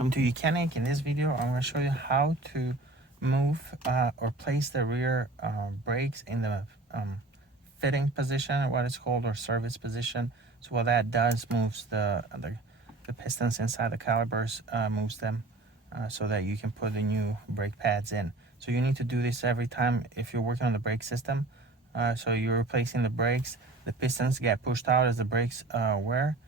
Welcome to YOUCANIC. In this video, I'm going to show you how to move or place the rear brakes in the fitting position, what it's called, or service position. So what that does moves the pistons inside the calipers, moves them so that you can put the new brake pads in. So you need to do this every time if you're working on the brake system. So you're replacing the brakes, the pistons get pushed out as the brakes wear,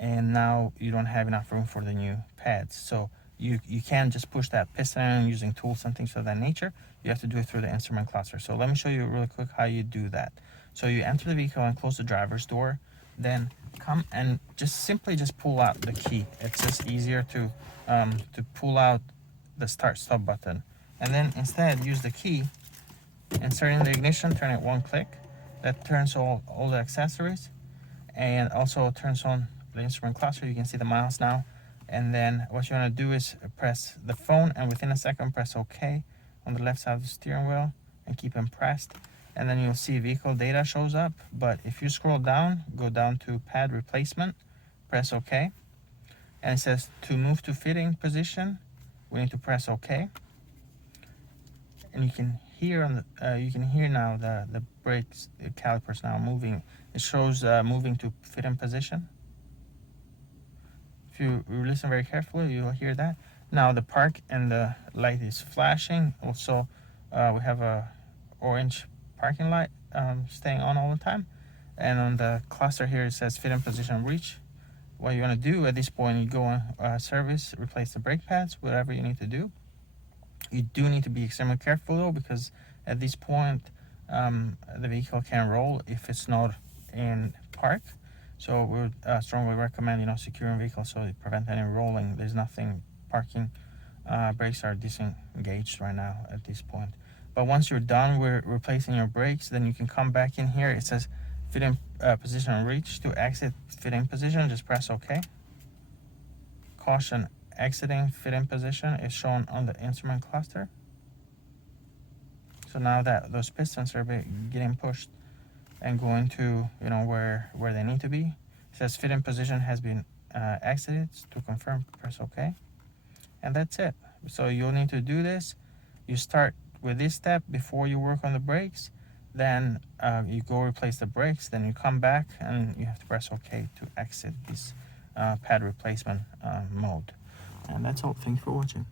and now you don't have enough room for the new pads. So you can't just push that piston in using tools and things of that nature. You have to do it through the instrument cluster. So let me show you really quick how you do that. So you enter the vehicle and close the driver's door, then come and simply pull out the key. It's just easier to pull out the start-stop button, and then instead use the key, insert in the ignition, turn it one click. That turns all the accessories, and also turns on the instrument cluster. You can see the miles now. And then what you want to do is press the phone, and within a second press OK on the left side of the steering wheel and keep them pressed, and then you'll see vehicle data shows up. But if you scroll down, go down to pad replacement, press OK, and it says to move to fitting position, we need to press OK. And you can hear on the you can hear now the brakes, the calipers now moving. It shows moving to fitting position. If you listen very carefully, you'll hear that. Now the park and the light is flashing. Also, we have a orange parking light staying on all the time. And on the cluster here, it says fit in position reach. What you want to do at this point, you go on service, replace the brake pads, whatever you need to do. You do need to be extremely careful though, because at this point, the vehicle can roll if it's not in park. So we would strongly recommend, securing vehicles so it prevent any rolling. There's nothing parking. Brakes are disengaged right now at this point. But once you're done with replacing your brakes, then you can come back in here. It says fitting position reach. To exit fitting position, just press OK. Caution, exiting fitting position is shown on the instrument cluster. So now that those pistons are getting pushed and going to where they need to be. It says fitting position has been exited. To confirm, press OK, and that's it. So you'll need to do this. You start with this step before you work on the brakes, then you go replace the brakes, then you come back and you have to press OK to exit this pad replacement mode. And that's all. Thanks for watching.